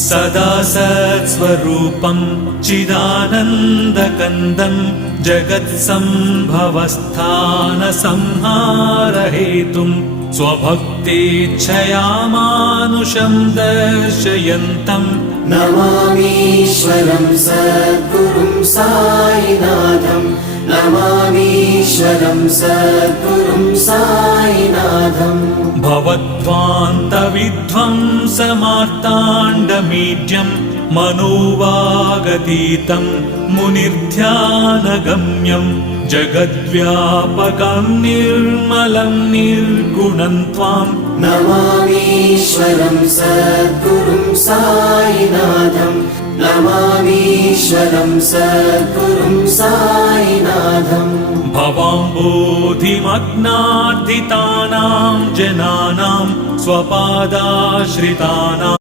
सदा सत्स्वरूपं चिदानन्दकन्दं जगत्सम्भवस्थानसंहारहेतुं स्वभक्तेच्छया मानुषं दर्शयन्तम् नमामीश्वरं सद्गुरुं साईनाथं नमामीश्वरं सद्गुरुं साईनाथम् भवध्वान्तविध्वंसमार्ताण्डमीड्यं मनोवागतीतं मुनिर्ध्यानगम्यं जगद्व्यापकं निर्मलं निर्गुणं त्वां नमामीश्वरं सद्गुरुं साईनाथं नमामीश्वरं सद्गुरुं साईनाथम् भवाम्बोधिमग्नार्दितानां जनानां स्वपादाश्रितानां